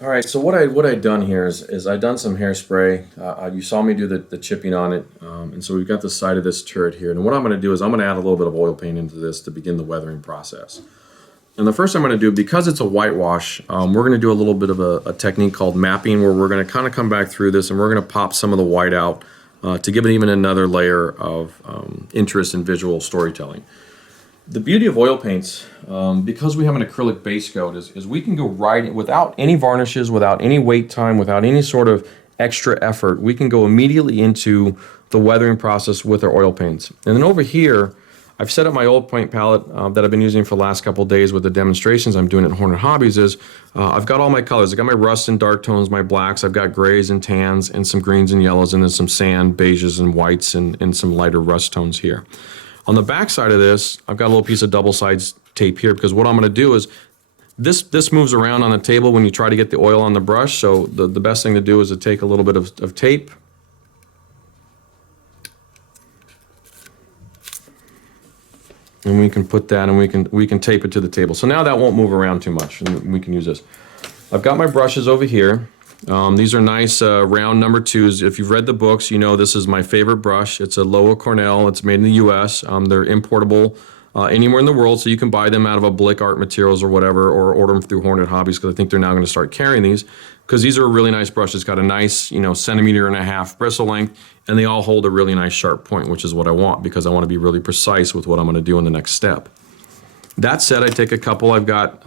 All right, so what I done here is I done some hairspray. You saw me do the chipping on it, and so we've got the side of this turret here. And what I'm going to do is I'm going to add a little bit of oil paint into this to begin the weathering process. And the first thing I'm going to do, because it's a whitewash, we're going to do a little bit of a technique called mapping, where we're going to kind of come back through this and we're going to pop some of the white out to give it even another layer of interest in visual storytelling. The beauty of oil paints, because we have an acrylic base coat, is we can go right in, without any varnishes, without any wait time, without any sort of extra effort. We can go immediately into the weathering process with our oil paints. And then over here, I've set up my oil paint palette that I've been using for the last couple of days with the demonstrations I'm doing at Hornet Hobbies. I've got all my colors. I've got my rust and dark tones, my blacks. I've got grays and tans and some greens and yellows, and then some sand, beiges and whites, and some lighter rust tones here. On the back side of this, I've got a little piece of double-sided tape here, because what I'm going to do is this moves around on the table when you try to get the oil on the brush. So the best thing to do is to take a little bit of tape, and we can put that, and we can tape it to the table. So now that won't move around too much, and we can use this. I've got my brushes over here. These are nice round number 2s. If you've read the books, you know this is my favorite brush. It's a Loewe Cornell. It's made in the U.S. They're importable anywhere in the world, so you can buy them out of a Blick Art Materials or whatever, or order them through Hornet Hobbies, because I think they're now going to start carrying these, because these are a really nice brush. It's got a nice, 1.5 centimeter bristle length, and they all hold a really nice sharp point, which is what I want, because I want to be really precise with what I'm going to do in the next step. That said, I take a couple. I've got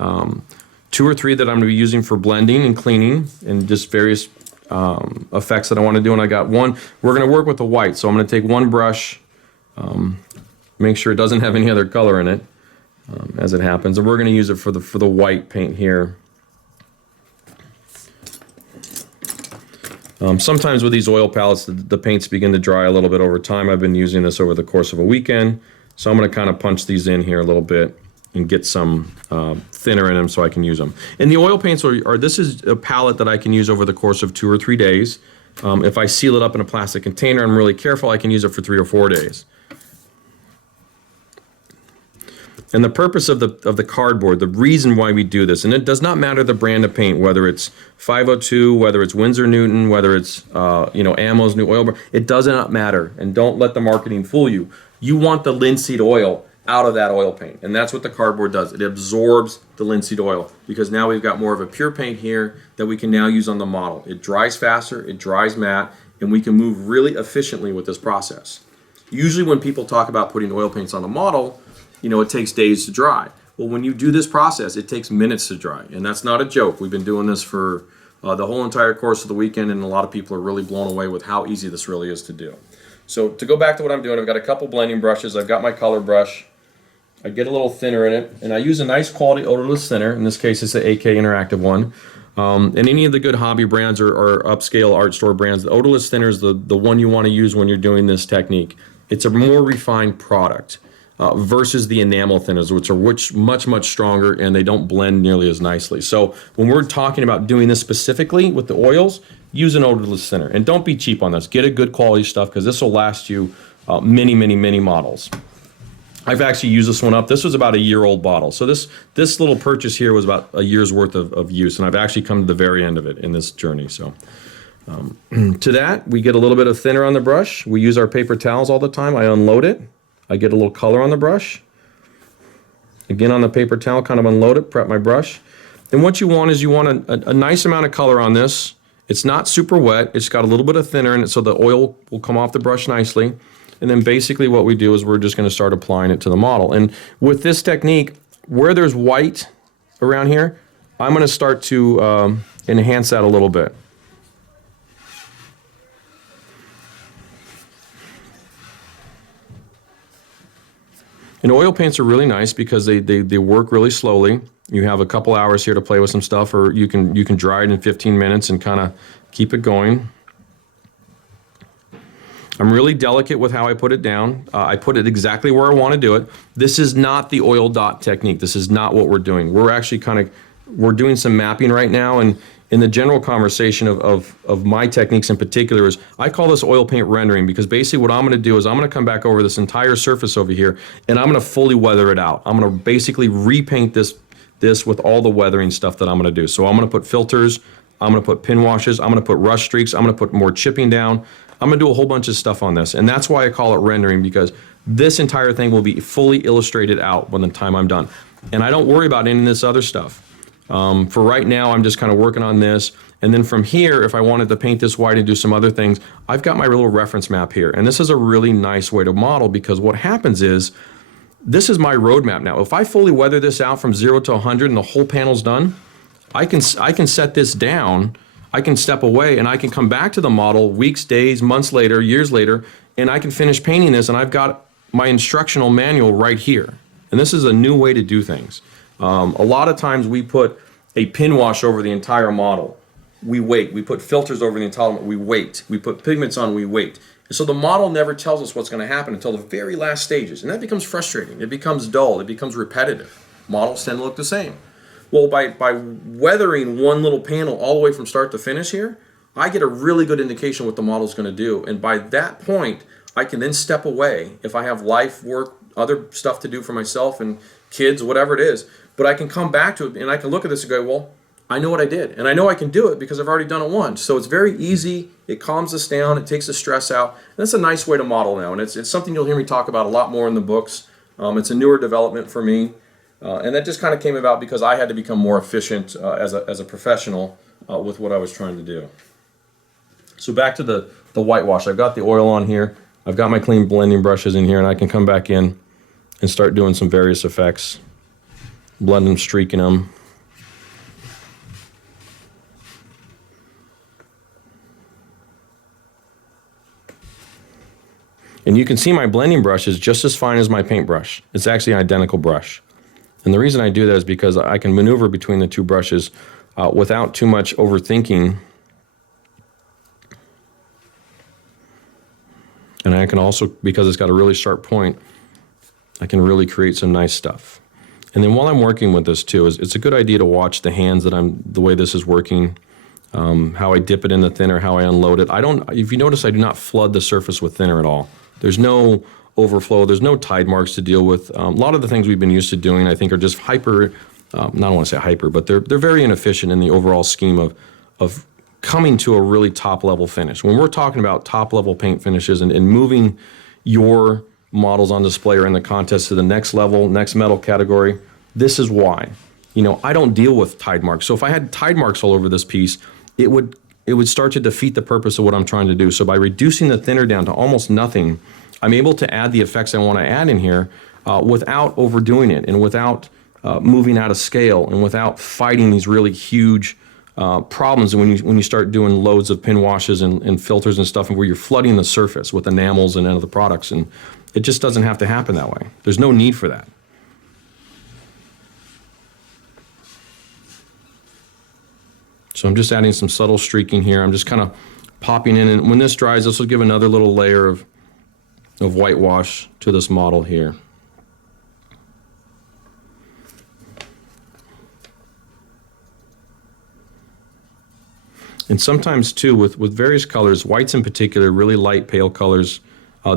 2 or 3 that I'm going to be using for blending and cleaning and just various effects that I want to do. And I got one, we're going to work with the white. So I'm going to take one brush, make sure it doesn't have any other color in it, as it happens. And we're going to use it for the white paint here. Sometimes with these oil palettes, the paints begin to dry a little bit over time. I've been using this over the course of a weekend. So I'm going to kind of punch these in here a little bit and get some thinner in them so I can use them. And the oil paints this is a palette that I can use over the course of 2 or 3 days. If I seal it up in a plastic container, I'm really careful, I can use it for 3 or 4 days. And the purpose of the cardboard, the reason why we do this, and it does not matter the brand of paint, whether it's 502, whether it's Winsor Newton, whether it's Ammo's new oil, it does not matter. And don't let the marketing fool you. You want the linseed oil out of that oil paint, and that's what the cardboard does. It absorbs the linseed oil, because now we've got more of a pure paint here that we can now use on the model. It dries faster, it dries matte, and we can move really efficiently with this process. Usually when people talk about putting oil paints on a model, it takes days to dry. Well, when you do this process, it takes minutes to dry, and that's not a joke. We've been doing this for the whole entire course of the weekend, and a lot of people are really blown away with how easy this really is to do. So to go back to what I'm doing, I've got a couple blending brushes. I've got my color brush. I get a little thinner in it, and I use a nice quality odorless thinner. In this case, it's the AK Interactive one. And any of the good hobby brands or upscale art store brands, the odorless thinner is the one you want to use when you're doing this technique. It's a more refined product versus the enamel thinners, which are much stronger, and they don't blend nearly as nicely. So when we're talking about doing this specifically with the oils, use an odorless thinner. And don't be cheap on this. Get a good quality stuff, because this will last you many models. I've actually used this one up. This was about a year-old bottle. So this little purchase here was about a year's worth of use, and I've actually come to the very end of it in this journey. So to that, we get a little bit of thinner on the brush. We use our paper towels all the time. I unload it. I get a little color on the brush. Again, on the paper towel, kind of unload it, prep my brush. And what you want is a nice amount of color on this. It's not super wet. It's got a little bit of thinner in it, so the oil will come off the brush nicely. And then basically what we do is we're just going to start applying it to the model. And with this technique, where there's white around here, I'm going to start to enhance that a little bit. And oil paints are really nice because they work really slowly. You have a couple hours here to play with some stuff, or you can dry it in 15 minutes and kind of keep it going. I'm really delicate with how I put it down. I put it exactly where I want to do it. This is not the oil dot technique. This is not what we're doing. We're actually we're doing some mapping right now, and in the general conversation of my techniques in particular is I call this oil paint rendering, because basically what I'm going to do is I'm going to come back over this entire surface over here, and I'm going to fully weather it out. I'm going to basically repaint this with all the weathering stuff that I'm going to do. So I'm going to put filters I'm gonna put pin washes, I'm gonna put rush streaks, I'm gonna put more chipping down. I'm gonna do a whole bunch of stuff on this. And that's why I call it rendering, because this entire thing will be fully illustrated out by the time I'm done. And I don't worry about any of this other stuff. For right now, I'm just kind of working on this. And then from here, if I wanted to paint this white and do some other things, I've got my little reference map here. And this is a really nice way to model, because what happens is, this is my roadmap now. If I fully weather this out from 0 to 100 and the whole panel's done, I can set this down, I can step away, and I can come back to the model weeks, days, months later, years later, and I can finish painting this, and I've got my instructional manual right here. And this is a new way to do things. A lot of times we put a pin wash over the entire model. We wait. We put filters over the entire model. We wait. We put pigments on. We wait. And so the model never tells us what's going to happen until the very last stages. And that becomes frustrating. It becomes dull. It becomes repetitive. Models tend to look the same. Well, by weathering one little panel all the way from start to finish here, I get a really good indication what the model's going to do. And by that point, I can then step away if I have life, work, other stuff to do for myself and kids, whatever it is. But I can come back to it and I can look at this and go, well, I know what I did. And I know I can do it because I've already done it once. So it's very easy. It calms us down. It takes the stress out. And that's a nice way to model now. And it's something you'll hear me talk about a lot more in the books. It's a newer development for me. And that just kind of came about because I had to become more efficient as a professional with what I was trying to do. So back to the whitewash. I've got the oil on here. I've got my clean blending brushes in here, and I can come back in and start doing some various effects. Blend them, streaking them. And you can see my blending brush is just as fine as my paintbrush. It's actually an identical brush. And the reason I do that is because I can maneuver between the two brushes without too much overthinking. And I can also, because it's got a really sharp point, I can really create some nice stuff. And then while I'm working with this too, it's a good idea to watch the hands the way this is working, how I dip it in the thinner, how I unload it. If you notice, I do not flood the surface with thinner at all. There's no overflow, there's no tide marks to deal with. A lot of the things we've been used to doing, I think, are just hyper, I don't want to say hyper, but they're very inefficient in the overall scheme of coming to a really top level finish. When we're talking about top level paint finishes and moving your models on display or in the contest to the next level, next metal category, this is why. I don't deal with tide marks. So if I had tide marks all over this piece, it would start to defeat the purpose of what I'm trying to do. So by reducing the thinner down to almost nothing, I'm able to add the effects I want to add in here without overdoing it and without moving out of scale and without fighting these really huge problems when you start doing loads of pin washes and filters and stuff, and where you're flooding the surface with enamels and other products, and it just doesn't have to happen that way. There's no need for that. So I'm just adding some subtle streaking here. I'm just kind of popping in, and when this dries, this will give another little layer of whitewash to this model here. And sometimes too, with various colors, whites in particular, really light pale colors,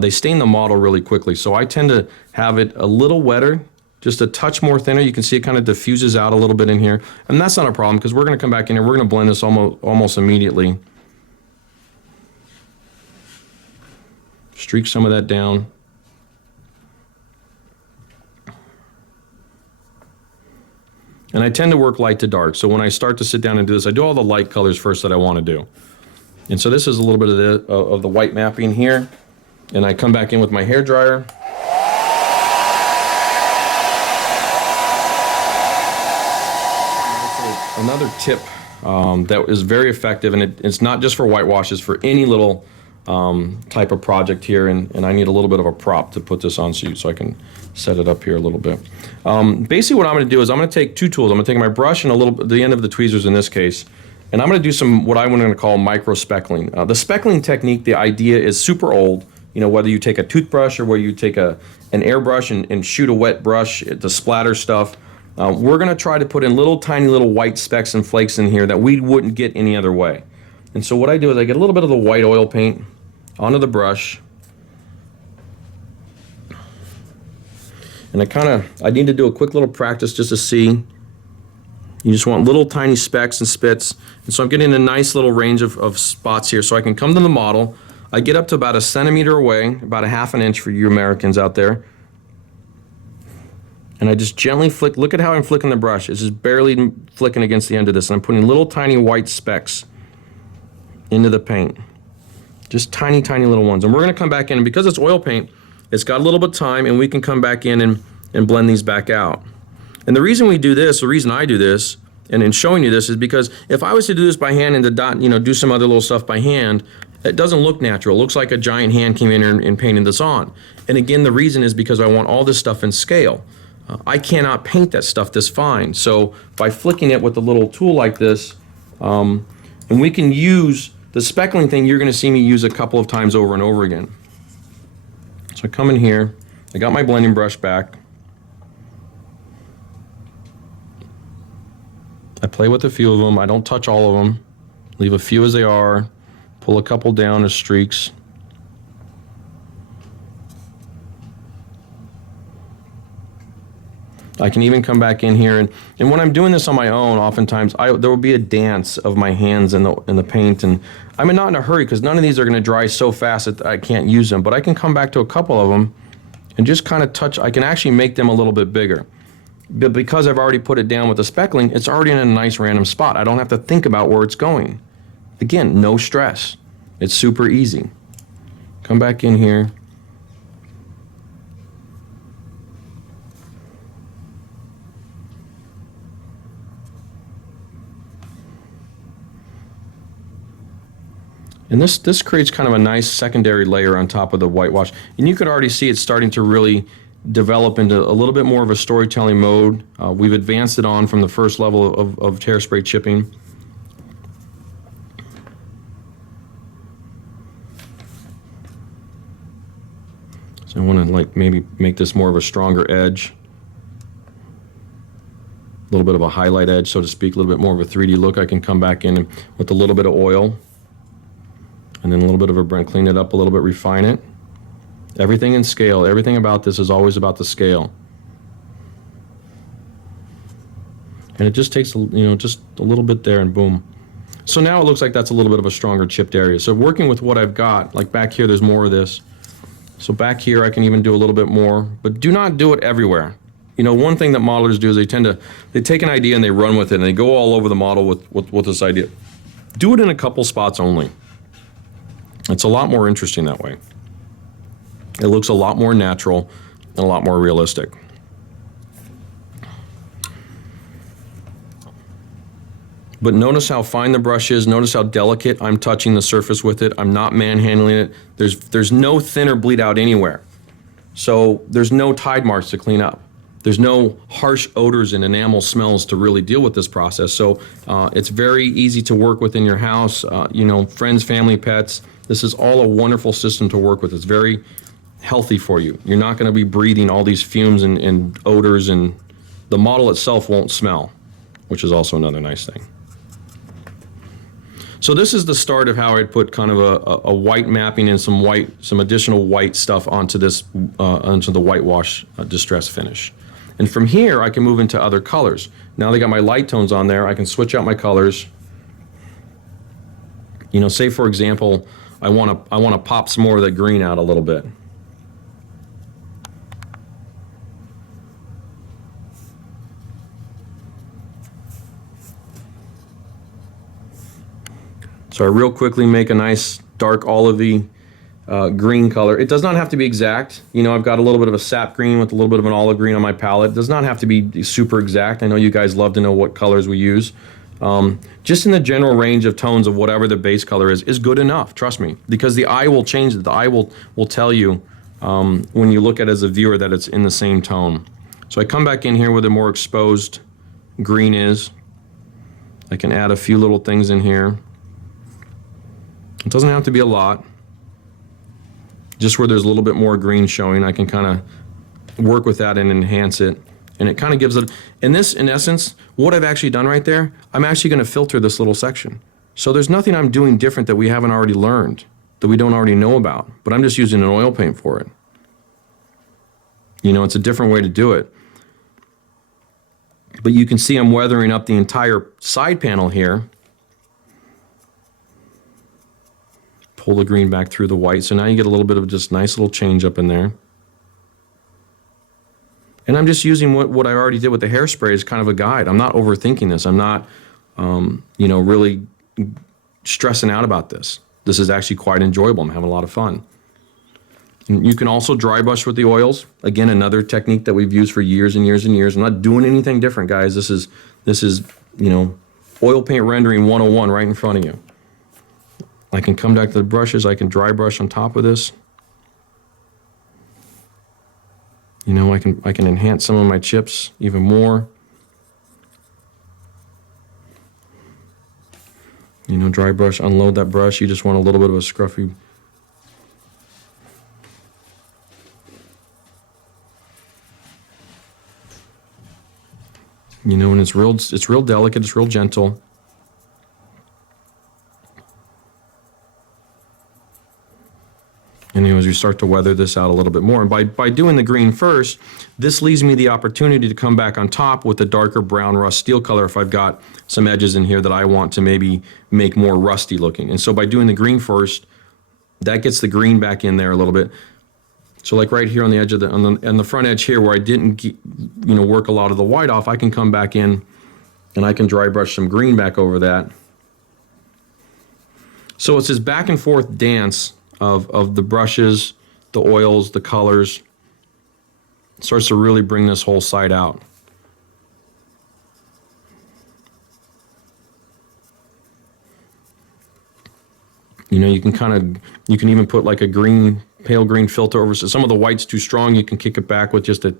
they stain the model really quickly. So I tend to have it a little wetter, just a touch more thinner. You can see it kind of diffuses out a little bit in here. And that's not a problem, because we're going to come back in here, we're going to blend this almost immediately. Streak some of that down. And I tend to work light to dark. So when I start to sit down and do this, I do all the light colors first that I want to do. And so this is a little bit of the white mapping here. And I come back in with my hairdryer. Another tip that is very effective, and it's not just for whitewashes, for any little type of project here, and I need a little bit of a prop to put this on so I can set it up here a little bit. Basically what I'm going to do is I'm going to take two tools. I'm going to take my brush and the end of the tweezers in this case, and I'm going to do some what I'm going to call micro speckling. The speckling technique, the idea is super old. Whether you take a toothbrush or whether you take an airbrush and shoot a wet brush to splatter stuff, we're going to try to put in tiny little white specks and flakes in here that we wouldn't get any other way. And so what I do is I get a little bit of the white oil paint onto the brush, and I need to do a quick little practice just to see You just want little tiny specks and spits. And so I'm getting a nice little range of spots here. So I can come to the model. I get up to about a centimeter away, about a half an inch for you Americans out there. And I just gently flick. Look at how I'm flicking the brush. It's just barely flicking against the end of this. And I'm putting little tiny white specks into the paint. Just tiny, tiny little ones. And we're going to come back in. And because it's oil paint, it's got a little bit of time, and we can come back in and blend these back out. And the reason we do this, the reason I do this, and in showing you this, is because if I was to do this by hand and to dot, do some other little stuff by hand, it doesn't look natural. It looks like a giant hand came in and painted this on. And again, the reason is because I want all this stuff in scale. I cannot paint that stuff this fine. So by flicking it with a little tool like this, and we can use the speckling thing, you're going to see me use a couple of times over and over again. So I come in here, I got my blending brush back. I play with a few of them. I don't touch all of them. Leave a few as they are. Pull a couple down as streaks. I can even come back in here, and when I'm doing this on my own, oftentimes there will be a dance of my hands in the paint, and I'm not in a hurry because none of these are going to dry so fast that I can't use them. But I can come back to a couple of them and just kind of touch. I can actually make them a little bit bigger. But because I've already put it down with the speckling, it's already in a nice random spot. I don't have to think about where it's going. Again, no stress. It's super easy. Come back in here. And this creates kind of a nice secondary layer on top of the whitewash. And you could already see it's starting to really develop into a little bit more of a storytelling mode. We've advanced it on from the first level of hairspray chipping. So I want to maybe make this more of a stronger edge. A little bit of a highlight edge, so to speak, a little bit more of a 3D look. I can come back in with a little bit of oil. And then a little bit of a blend, clean it up a little bit, refine it. Everything in scale. Everything about this is always about the scale. And it just takes, just a little bit there and boom. So now it looks like that's a little bit of a stronger chipped area. So working with what I've got, like back here, there's more of this. So back here, I can even do a little bit more, but do not do it everywhere. One thing that modelers do is they take an idea and they run with it and they go all over the model with this idea. Do it in a couple spots only. It's a lot more interesting that way. It looks a lot more natural and a lot more realistic. But notice how fine the brush is. Notice how delicate I'm touching the surface with it. I'm not manhandling it. There's no thin or bleed out anywhere. So there's no Tide marks to clean up. There's no harsh odors and enamel smells to really deal with this process. So it's very easy to work with in your house, friends, family, pets. This is all a wonderful system to work with. It's very healthy for you. You're not going to be breathing all these fumes and odors, and the model itself won't smell, which is also another nice thing. So this is the start of how I'd put kind of a white mapping and some additional white stuff onto this, onto the whitewash distress finish. And from here, I can move into other colors. Now they got my light tones on there. I can switch out my colors. Say for example, I want to pop some more of that green out a little bit. So I real quickly make a nice dark olivey green color. It does not have to be exact. I've got a little bit of a sap green with a little bit of an olive green on my palette. It does not have to be super exact. I know you guys love to know what colors we use. Just in the general range of tones of whatever the base color is good enough, trust me, because the eye will change it. The eye will tell you when you look at it as a viewer that it's in the same tone. So I come back in here where the more exposed green is. I can add a few little things in here. It doesn't have to be a lot. Just where there's a little bit more green showing, I can kind of work with that and enhance it. And it kind of gives it, and this, in essence, what I've actually done right there, I'm actually going to filter this little section. So there's nothing I'm doing different that we haven't already learned, that we don't already know about, but I'm just using an oil paint for it. It's a different way to do it. But you can see I'm weathering up the entire side panel here. Pull the green back through the white. So now you get a little bit of just nice little change up in there. And I'm just using what I already did with the hairspray as kind of a guide. I'm not overthinking this. I'm not, really stressing out about this. This is actually quite enjoyable. I'm having a lot of fun. And you can also dry brush with the oils. Again, another technique that we've used for years and years and years. I'm not doing anything different, guys. This is oil paint rendering 101 right in front of you. I can come back to the brushes. I can dry brush on top of this. I can enhance some of my chips even more. Dry brush, unload that brush. You just want a little bit of a scruffy. And it's real delicate, it's real gentle. And as you start to weather this out a little bit more, and by doing the green first, this leaves me the opportunity to come back on top with a darker brown rust steel color if I've got some edges in here that I want to maybe make more rusty looking. And so by doing the green first, that gets the green back in there a little bit. So like right here on the edge of on the front edge here where I didn't work a lot of the white off, I can come back in and I can dry brush some green back over that. So it's this back and forth dance of the brushes, the oils, the colors. It starts to really bring this whole side out. You can even put like a pale green filter over. So some of the white's too strong, you can kick it back with just a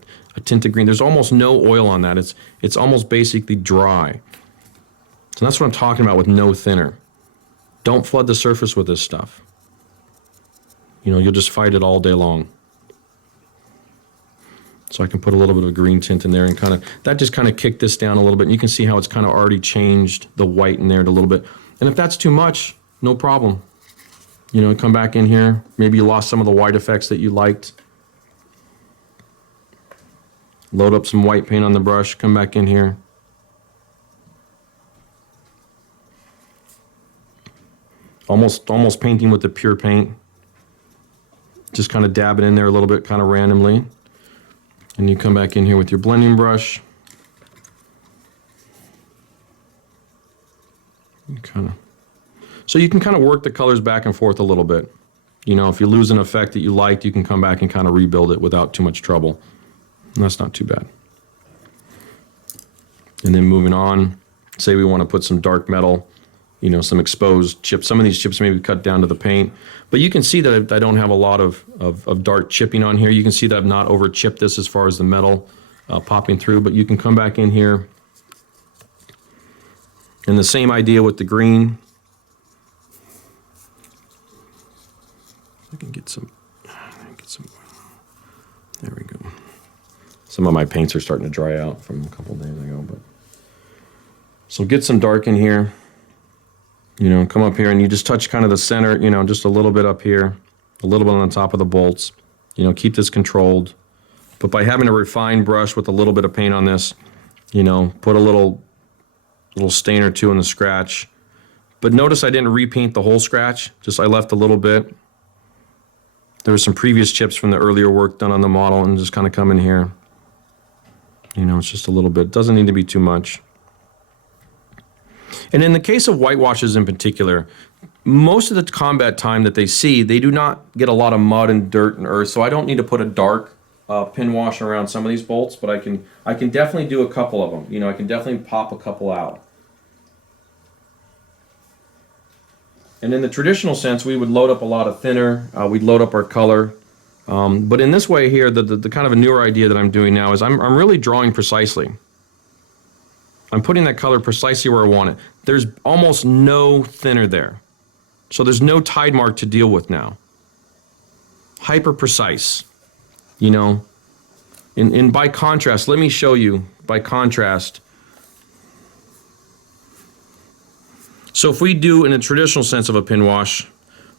tint of green. There's almost no oil on that. It's almost basically dry. So that's what I'm talking about with no thinner. Don't flood the surface with this stuff. You'll just fight it all day long. So I can put a little bit of a green tint in there and that just kicked this down a little bit. And you can see how it's already changed the white in there a little bit. And if that's too much, no problem. Come back in here. Maybe you lost some of the white effects that you liked. Load up some white paint on the brush, come back in here. Almost painting with the pure paint. Just dab it in there a little bit, randomly. And you come back in here with your blending brush. So you can work the colors back and forth a little bit. If you lose an effect that you liked, you can come back and rebuild it without too much trouble. And that's not too bad. And then moving on, say we want to put some dark metal, some exposed chips. Some of these chips may be cut down to the paint. But you can see that I don't have a lot of dark chipping on here. You can see that I've not over chipped this as far as the metal popping through. But you can come back in here. And the same idea with the green. I can get some, there we go. Some of my paints are starting to dry out from a couple days ago, so get some dark in here, come up here and you just touch the center, just a little bit up here, a little bit on the top of the bolts, keep this controlled. But by having a refined brush with a little bit of paint on this, put a little stain or two in the scratch. But notice I didn't repaint the whole scratch, I left a little bit. There were some previous chips from the earlier work done on the model, and just come in here. It's just a little bit. It doesn't need to be too much. And in the case of whitewashes in particular, most of the combat time that they see, they do not get a lot of mud and dirt and earth, so I don't need to put a dark pin wash around some of these bolts, but I can definitely do a couple of them. I can definitely pop a couple out. And in the traditional sense, we would load up a lot of thinner, we'd load up our color. But in this way here, the kind of a newer idea that I'm doing now is I'm really drawing precisely. I'm putting that color precisely where I want it. There's almost no thinner there. So there's no tide mark to deal with now. Hyper precise, And by contrast, let me show you, by contrast. So if we do, in a traditional sense of a pin wash,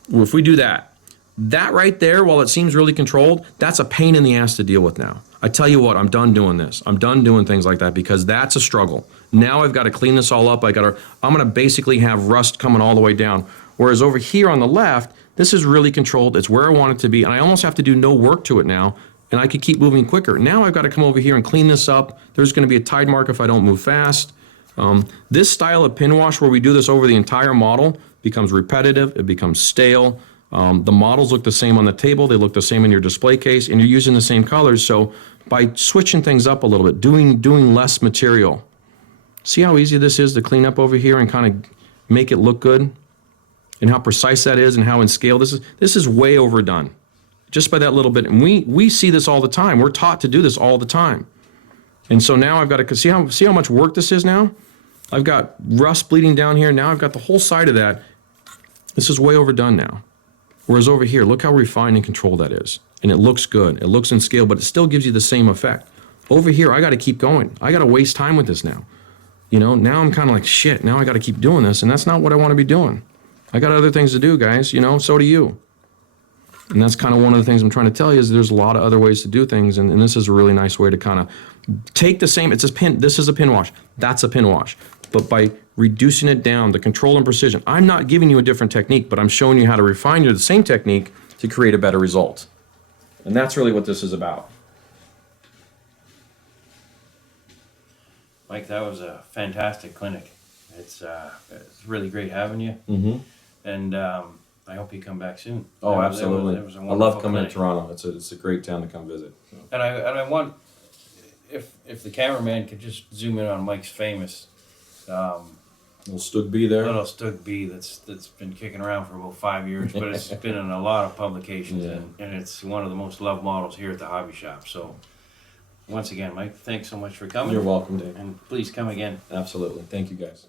if we do that right there, while it seems really controlled, that's a pain in the ass to deal with now. I tell you what, I'm done doing this. I'm done doing things like that because that's a struggle. Now I've got to clean this all up. I'm going to basically have rust coming all the way down. Whereas over here on the left, this is really controlled. It's where I want it to be. And I almost have to do no work to it now. And I could keep moving quicker. Now I've got to come over here and clean this up. There's going to be a tide mark if I don't move fast. This style of pin wash where we do this over the entire model becomes repetitive. It becomes stale. The models look the same on the table. They look the same in your display case, and you're using the same colors. So by switching things up a little bit, doing less material, see how easy this is to clean up over here and kind of make it look good, and how precise that is, and how in scale this is. This is way overdone, just by that little bit. And we see this all the time. We're taught to do this all the time. And so now I've got to see how much work this is now. I've got rust bleeding down here. Now I've got the whole side of that. This is way overdone now. Whereas over here, look how refined and controlled that is. And it looks good. It looks in scale, but it still gives you the same effect. Over here, I got to keep going. I got to waste time with this now. You know, now I'm kind of like, shit, now I got to keep doing this. And that's not what I want to be doing. I got other things to do, guys. You know, so do you. And that's kind of one of the things I'm trying to tell you is there's a lot of other ways to do things. And this is a really nice way to kind of take the same, it's a pin, this is a pin wash. That's a pin wash. But by reducing it down, the control and precision, I'm not giving you a different technique, but I'm showing you how to refine the same technique to create a better result. And that's really what this is about. Mike, that was a fantastic clinic. It's really great having you. Mm-hmm. And I hope you come back soon. Oh, absolutely. It was a I wonderful love coming clinic. to Toronto. It's a great town to come visit. So. And I want, if the cameraman could just zoom in on Mike's famous Little Stug B there. little Stug B that's been kicking around for about 5 years, but it's been in a lot of publications, Yeah. and it's one of the most loved models here at the hobby shop. So once again, Mike, thanks so much for coming. You're welcome, Dave. And please come again. Absolutely. Thank you, guys.